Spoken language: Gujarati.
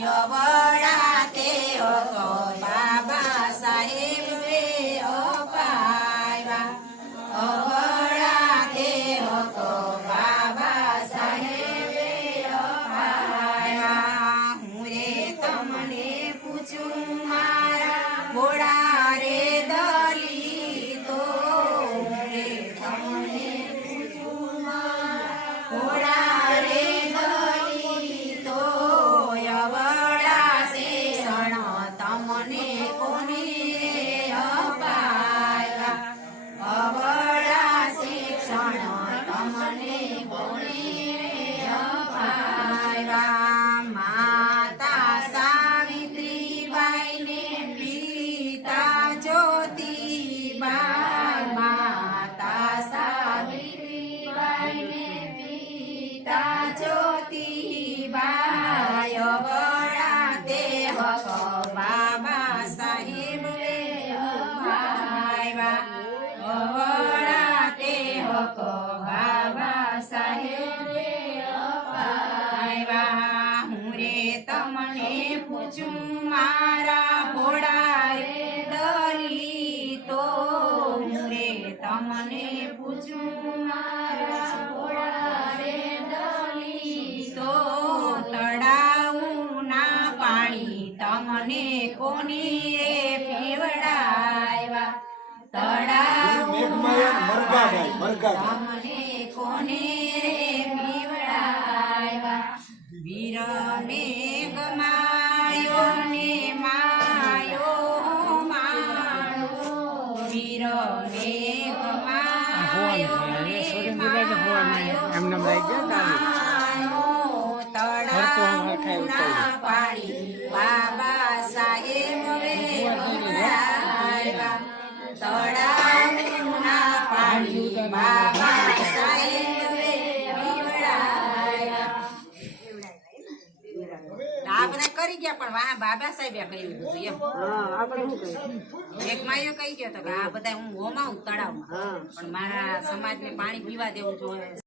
યવડા તે હકો બાબા સાહેબે અપાવ્યા અવડા તે હકો બાબા સાહેબે અપાવ્યા હું રે તમને પૂછું મારા ભોળા રે દલિતો હું રે તમને પૂછું મારા ભોળા રે દલિતો યવડા શિક્ષણ તમને કોને અપાવ્યા અવડા શિક્ષણ તમને કોને અપાવ્યા માતા સાવિત્રીબાઈને પિતા જ્યોતિબા માતા સાવિત્રીબાઈને પિતા જ્યોતિબા યવડા તે હકો બાબા સાહેબે અપાવ્યા અવડા તે હકો બાબા સાહેબે અપાવ્યા હું રે તમને પૂછું મારા ભોળા રે દલિતો હું રે તમને પૂછું મારા ભોળા રે દલિતો તળાવના પાણી તમને કોની પીવડાવ્યા તળાવના તમને કોને પીવડાવ્યા વીરને ગમાયો ને માયો માળો વીરને ગમાયો ને માયો તળાવના પાણી બાબા સાહેબે પીવડાવ્યા તળાવના પાણી બાબા સાહેબે પીવડાવ્યા આ બધા કરી ગયા પણ વાહ બાબા સાહેબે કર્યું હતું એમ એક માયો કહી ગયો તો કે આ બધા હું હોમાઉં તળાવમાં પણ મારા સમાજને પાણી પીવા દેવું જોઈએ